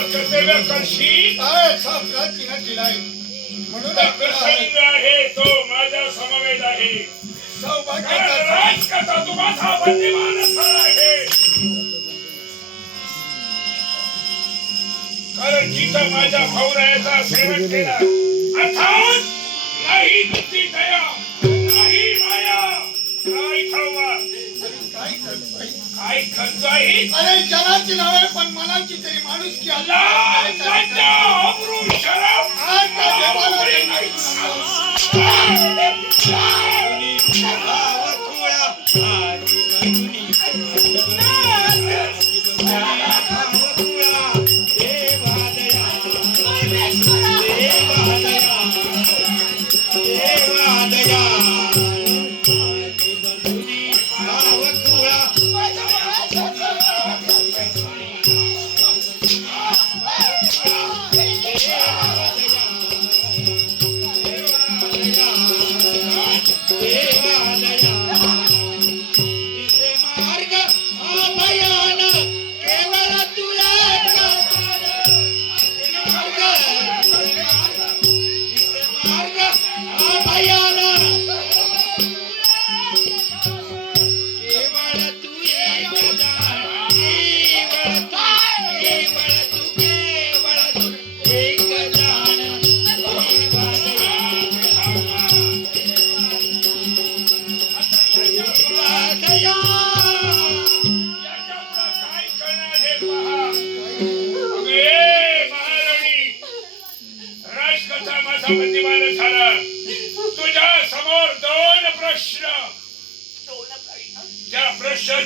कर्तव्य करशील तिनं म्हणून प्रसंग आहे. तो माझ्या समवेत आहे. कारण सौभाग्याचा राजकथा तू माझा बंदीवान झाला आहे. कारण जिथं माझ्या भाऊरायाचा सेवक केला अर्थात नाही तुझी दया. काय खर्च आहे. अरे जनाची नावे पण मनाची तरी माणूस की लाज,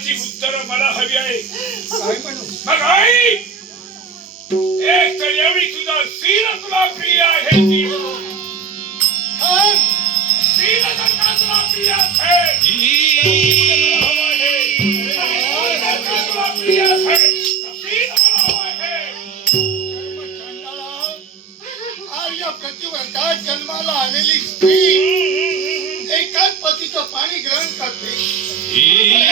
प्रश्नाची उत्तर मला हवी आहे. काय म्हणू? मग आई एक तर एवढी तुझा सीन तुला प्रिय आहे ती का तुला प्रिय आहे. जन्माला आलेली स्त्री? पतीचं पाणी ग्रहण करते.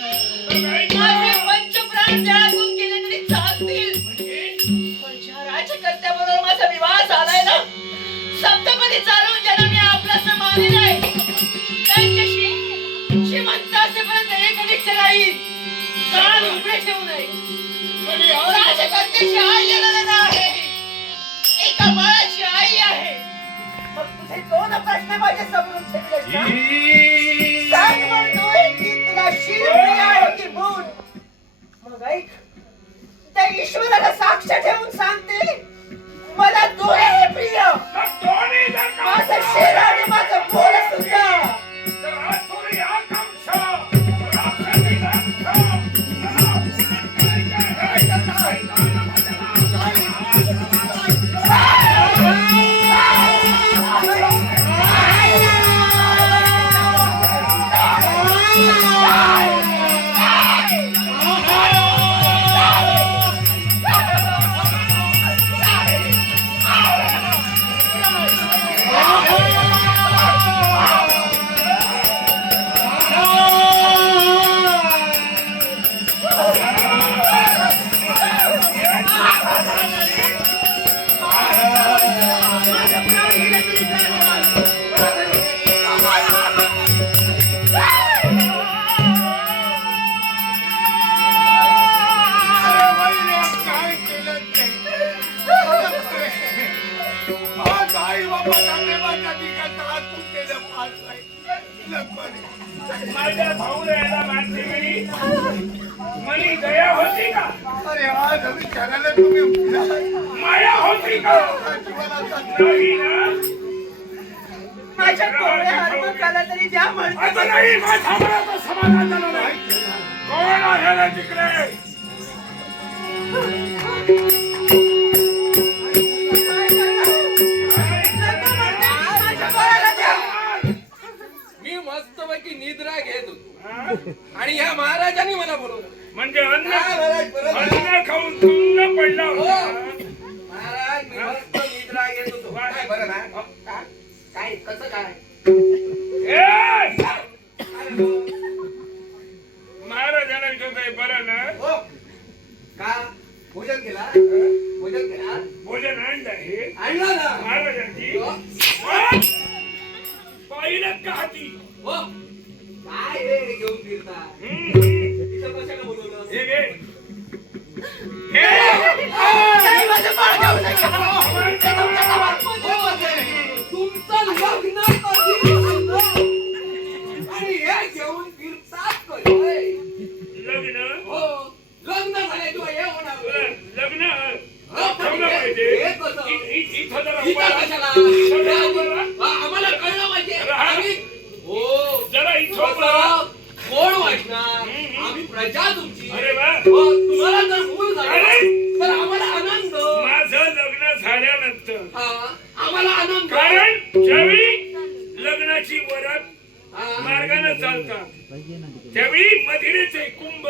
माझे पंचप्राण त्यागून गेले तरी चालतील. पण ज्या राज्यकर्त्याबरोबर माझा विवाह झालाय ना सप्तपदी चालवून ज्याला मी आपलं मानिलंय त्यांच्याशी श्रीमंत असेपर्यंत एक निष्ठ राहील ठेवू नये राज्यकर्त्याची आई गेलेलं आहे एका बाळाची आई आहे. मग तुझे दोन प्रश्न माझे समोरून ठेवले का? सांग म्हणतो की तुला शिर प्रिय आहे की मूल मग ऐक त्या ईश्वराला साक्ष ठेवून रे. माझ्या भाऊरायाला मारते वेळी मनी दया होती का अरे आज विचारायला तुम्ही माया होती का जीवनाचा नाही ना माझ्या कोवळ्या हनुमंताला तरी द्या म्हणते आता नाही माझ्या मला समाधान झालं नाही कोण आहे रे तिकडे आणि ह्या महाराजांनी मला बोलवलं. म्हणजे अन्न महाराज बरोबर आहे? अन्न खाऊन तुन्न पडला हो. होता महाराज मी मस्त निद्रा घेत होतो. काय बरं ना? का? काय कसं काय? ए! हो? महाराजांना विचारतोय बरं ना? हो. का? भोजन केला? भोजन केला? भोजन आणलं हे आणलं ना? महाराजांची. हो. पाहिलं का हाती? हो. काय रे घेऊन फिरता. तिथं कशाला बोलवलं. तुमचं लग्न कधी झालं? आणि हे घेऊन फिरतात कधी लग्न हो लग्न झाल्याशिवाय हे होणार तुला. लग्न ठेवलं पाहिजे? इ- इ- इथं जरा इथं उभा राहा. कशाला? इथं हे जरा आधी- उभा राहा. हा, आम्हाला कळलं पाहिजे अरे हा. आम्ही हो जरा इथं उभा राहा. कसं? कोण वाटणार प्रजा तुमची अरे वा. तुम्हाला जर मूल झालं. तर आम्हाला आनंद माझं लग्न झाल्यानंतर हा आम्हाला आनंद कारण ज्यावेळी लग्नाची वरात. मार्गाने चालतात त्यावेळी मधिरेचे कुंभ.